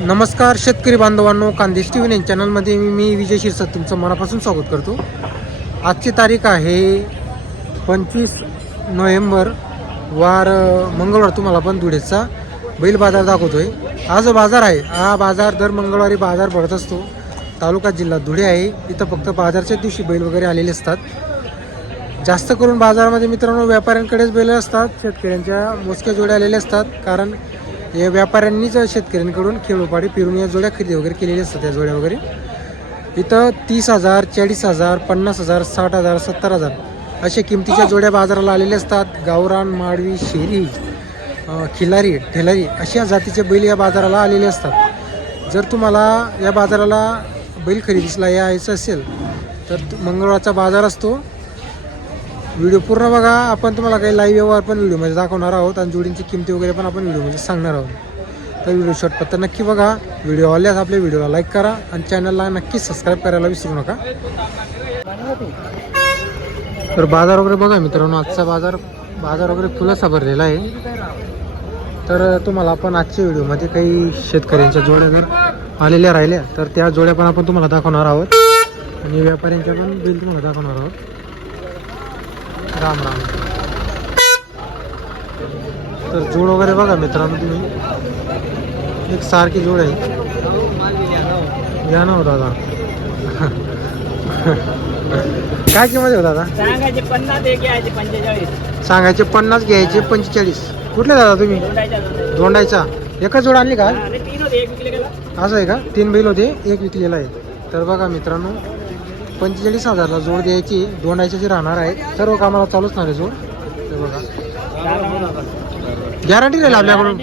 नमस्कार शेतकरी बांधवांनो कांदेश टी व्ही नाईन चॅनलमध्ये मी मी विजय शिरसाट तुमचं मनापासून स्वागत करतो. आजची तारीख आहे पंचवीस नोव्हेंबर वार मंगळवार तुम्हाला पण धुळेचा बैल बाजार दाखवतोय. हा जो बाजार आहे. हा बाजार दर मंगळवारी बाजार भरत असतो. तालुका जिल्हा धुळे आहे. इथं फक्त बाजारच्या दिवशी बैल वगैरे आलेले असतात. जास्त करून बाजारामध्ये मित्रांनो व्यापाऱ्यांकडेच बैल असतात. शेतकऱ्यांच्या मोजक्या जोड्या आलेल्या असतात. कारण या व्यापाऱ्यांनीच शेतकऱ्यांकडून खेळोपाडी फिरून या जोड्या खरेदी वगैरे केलेल्या असतात त्या जोड्या वगैरे. इथं तीस हजार चाळीस हजार पन्नास हजार साठ हजार सत्तर हजार अशा किमतीच्या जोड्या बाजाराला आलेल्या असतात. गावरान माडवी शेरी खिलारी ठेलारी अशा जातीचे बैल या बाजाराला आलेले असतात. जर तुम्हाला या बाजाराला बैल खरेदीसला यायचं असेल तर मंगळवारचा बाजार असतो. व्हिडिओ पूर्ण बघा. आपण तुम्हाला काही लाईव्ह व्यवहार पण व्हिडिओमध्ये दाखवणार आहोत आणि जोडींची किमती वगैरे पण आपण व्हिडिओमध्ये सांगणार आहोत. तर व्हिडिओ शॉर्टपत्ता नक्की बघा. व्हिडिओ आल्यास आपल्या व्हिडिओला लाईक करा आणि चॅनलला नक्की सबस्क्राईब करायला विसरू नका. तर बाजार वगैरे बघा मित्रांनो आजचा बाजार बाजार वगैरे खुलासा भरलेला आहे. तर तुम्हाला आपण आजच्या व्हिडिओमध्ये काही शेतकऱ्यांच्या जोड्या जर आलेल्या राहिल्या तर त्या जोड्या पण आपण तुम्हाला दाखवणार आहोत. आणि व्यापाऱ्यांच्या पण बिल तुम्हाला दाखवणार आहोत. राम राम. तर जोड वगैरे बघा मित्रांनो तुम्ही. एक सारखी जोड आहे. या ना हो दादा. काय किंमत आहे हो दादा? सांगायचे पन्नास घ्यायचे पंचेचाळीस. सांगायचे पन्नास घ्यायचे पंचेचाळीस. कुठले दादा तुम्ही? दोंडायचा एकच जोड आणली का? असं आहे का? तीन बैल होते एक विकलेला आहे. तर बघा मित्रांनो पंचेचाळीस हजारला जोड द्यायची दोंडायची राहणार आहे. सर्व कामाला चालूच नाही जोड. ते बघा. गॅरंटी राहील आपल्याकडून.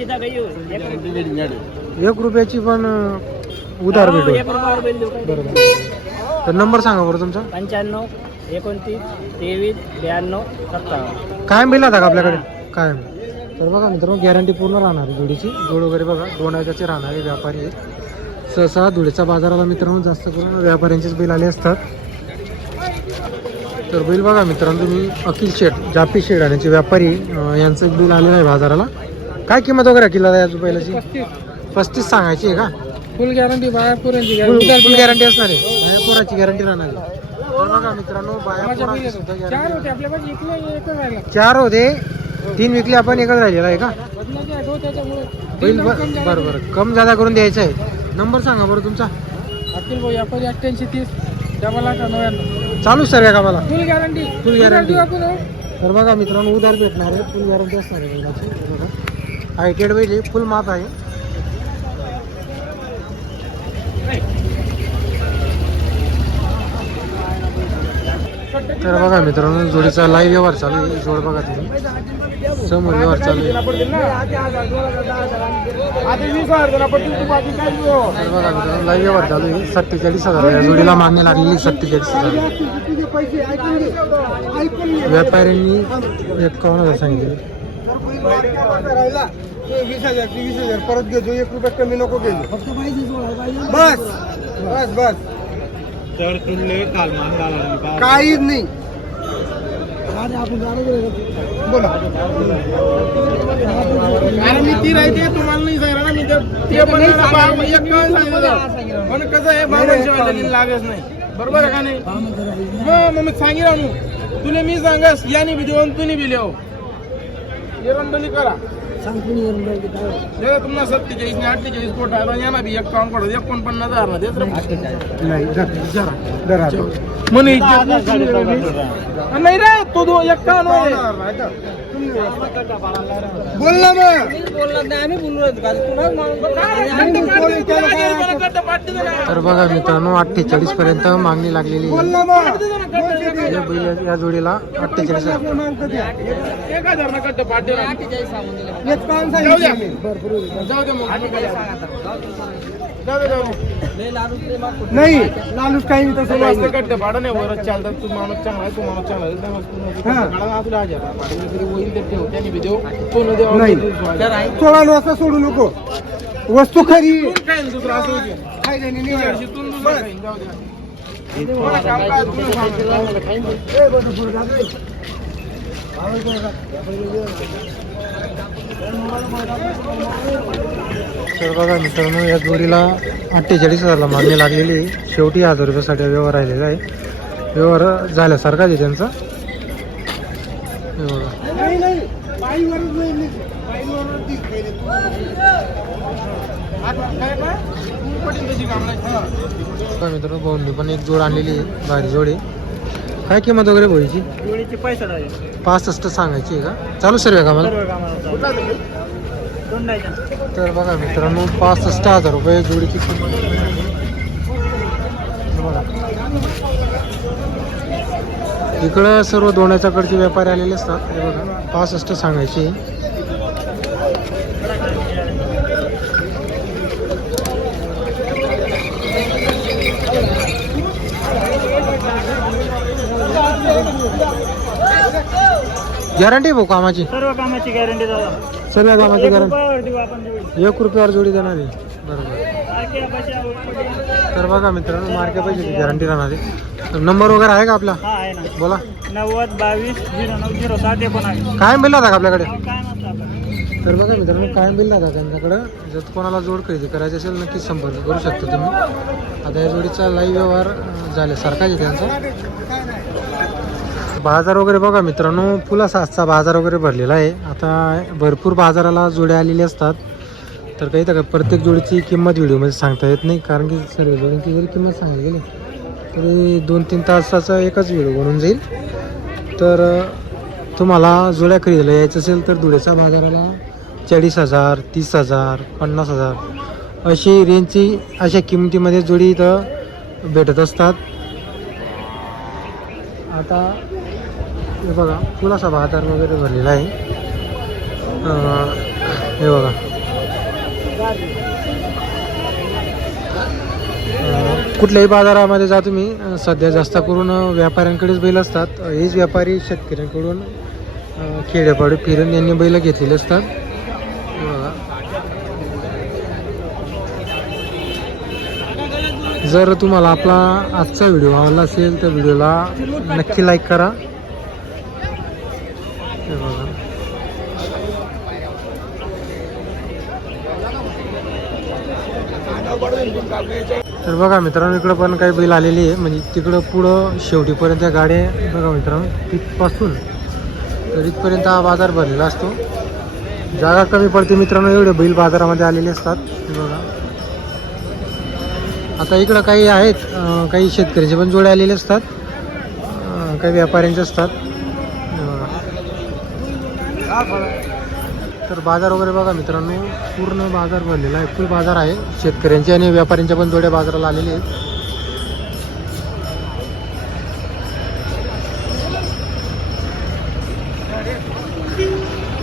एक- रुपयाची पण उधार भेटू? बरोबर. तर नंबर सांगा बरं तुमचा. पंच्याण्णव एकोणतीस तेवीस ब्याण्णव सत्तावन्न. कायम बैल आता का आपल्याकडे? कायम. तर बघा मित्रांनो गॅरंटी पूर्ण राहणार आहे जोडीची. जोड वगैरे बघा दोंडायचे राहणारे व्यापारी आहेत. सहसा धुळेच्या बाजाराला मित्रांनो जास्त करून व्यापाऱ्यांचेच बैल आले असतात. तर बैल बघा मित्रांनो तुम्ही अखिल शेठ जापी शेठ आणि जे व्यापारी अं, यांचं एक बैल आलेलं आहे बाजाराला. काय किंमत वगैरे किल्ला या बैलाची? पस्तीस सांगायची आहे का? फुल गॅरंटी बाया पुरांची फुल गॅरंटी असणार आहे. बाया पोराची गॅरंटी राहणार आहे. तर बघा मित्रांनो बाया पोराची सुद्धा guarantee होते आपल्याकडे इकडे एकच राहिला. चार होते तीन विकले आपण एकच राहिलेला आहे का? त्याच्यामुळे. बैल ब- बरं बरं. कम जादा करून द्यायचं आहे. नंबर सांगा बरं तुमचा. अखिल भाऊ व्यापारी अठ्ठ्याऐंशी तीस डबल आठ नव्याण्णव. चालू सर का कामाला. Full guarantee guarantee. आपण तर बघा मित्रांनो उधार भेटणार आहे. फुल गॅरंटी असणार आहे बैलाची बघा बैल आहे फुल माप आहे. तर बघा मित्रांनो जोडीचा लाईव्ह व्यवहार चालू आहे. जोड बघा तुम्ही. समोर व्यवहार चालू आहे. तर बघा मित्रांनो लाईव्ह व्यवहार चालू आहे. सत्तेचाळीस हजार या जोडीला मागणी लागलेली सत्तेचाळीस हजार व्यापाऱ्यांनी एकावन्न हजार सांगितले. वीस हजार तेवीस हजार परत घेतो. एक रुपया कमी नको घेऊ. बस बस बस. काहीच नाही. बोला. अरे मी ती राहते तुम्हाला नाही सांगणार ना मी ते- ते पण बा- एक कळ सांगितलं पण कसं आहे बाबांच्या लागच नाही. बरोबर आहे का नाही? मग मग मी सांगितलं ना तुला मी सांगस याने बी देऊन तुम्ही बी लिहो करा. दे तुम्हाला सत्तेचाळीस ने अठ्ठेचाळीस कोट आला यांना बी एक काम पडत एकोणपन्नास हजार ना रे. नाही म्हणे. नाही रे तो दो एक काम आहे बोल ना मग. तर बघा मित्रांनो अठ्ठेचाळीस पर्यंत मागणी लागलेली बोल या जोडीला अठ्ठेचाळीस हजार एक हजार ना कट्ट पाठ देणार. एक काम जाऊ द्या सांगितलं जाऊ दे मग जाऊ दे जाऊ दे नाही लालूच काही नाही तसं मस्त नाही कट्ट पाडा नाही वरच चालतात तू माणूस चांगला आहे तू माणूस चांगला आहे त्या वस्तू हा. काढा तुला हजार पाडले तरी होईल तर ठेव त्याने बी देऊ सोनं देऊ नाही. सोळा वाजता सोडू नको वस्तू खरी काय नाही दुसरं असं होते काय नाही, नाही, नाही. शिकून दुसरं काही जाऊ द्या मला काम काय तुला सांगतो. ए, बरं, बरं, जाऊ दे. तर बघा मित्रांनो या जोडीला अठ्ठेचाळीस हजारला मागणी लागलेली आहे. शेवटी हजार रुपयासाठी व्यवहार राहिलेला आहे. व्यवहार झाल्यासारखाच आहे त्यांचा. मित्रांनो भाऊंनी पण एक जोड आणलेली आहे भारी जोड. आहे काय किंमत वगैरे भाईची जोडीचे पैसे आहे पासष्ट सांगायची आहे का? चालू सर्व का मला कामाला दोन नाही तर बघा मित्रांनो पासष्ट हजार रुपये जोडीची किंमत. बघा. इकडं सर्व दोण्याच्याकडचे व्यापारी आलेले असतात. हे बघा पासष्ट सांगायची. गॅरंटी भाऊ कामाची? सर्व कामाची गॅरंटी दादा. सर्व कामाची गॅरंटी. रुपयावर देऊ आपण जोडी. एक रुपयावर जोडी देणार. आहे बरोबर. बाकी पैसे आवडते. तर बघा मित्रांनो मार्के पाहिजे गॅरंटी राहणार आहे. नंबर वगैरे आहे का आपला? हा आहे ना. बोला. नव्वद बावीस झिरो नऊ झिरो सात एकोणावीस काय बिल का आपल्याकडे? काय म्हणतो आपण तर बघा मित्रांनो काय बिल का त्यांच्याकडं. जर कोणाला जोड खरेदी करायची असेल नक्कीच संपर्क करू शकता तुम्ही. आता या जोडीचा लाईव्ह व्यवहार अं, झाल्यासारखाच आहे त्यांचा. बाजार वगैरे बघा मित्रांनो फुला सासचा बाजार वगैरे भरलेला आहे. आता भरपूर बाजाराला जोड्या आलेल्या असतात. तर काही तर प्रत्येक जोडीची किंमत व्हिडिओमध्ये सांगता येत नाही कारण की सर्व जोडींची जरी किंमत सांगली गेली तरी दोन तीन तासाचा एकच व्हिडिओ बनून जाईल. तर तुम्हाला जोड्या खरेदीला यायचं असेल तर धुळ्याच्या बाजाराला चाळीस हजार तीस हजार पन्नास हजार अशी रेंजची अशा किमतीमध्ये जोडी इथं भेटत असतात. आता हे बघा पुलासा भातार वगैरे भरलेला आहे. हे बघा. कुठल्याही बाजारामध्ये जा तुम्ही सध्या जास्त करून व्यापाऱ्यांकडेच बैल असतात. हेच व्यापारी शेतकऱ्यांकडून अं, खेड्यापाडी फिरून यांनी बैल घेतलेले असतात. बघा. जर तुम्हाला आपला आजचा व्हिडिओ आवडला असेल तर व्हिडिओला नक्की लाईक करा. हे बघा तर बघा मित्रांनो इकडं पण काही बैल आलेली आहे. म्हणजे तिकडं पुढं शेवटीपर्यंत गाड्या बघा मित्रांनो तिथपासून तर इथपर्यंत हा बाजार भरलेला असतो. जागा कमी पडते मित्रांनो एवढे बैल बाजारामध्ये आलेले असतात. बघा. आता इकडं काही आहेत काही शेतकऱ्यांचे पण जोडे आलेले असतात. काही व्यापाऱ्यांचे असतात. तर बाजार वगैरे बघा मित्रांनो पूर्ण बाजार भरलेला आहे. फुल बाजार आहे. शेतकऱ्यांचे आणि व्यापाऱ्यांच्या पण जोड्या बाजाराला आलेले आहेत.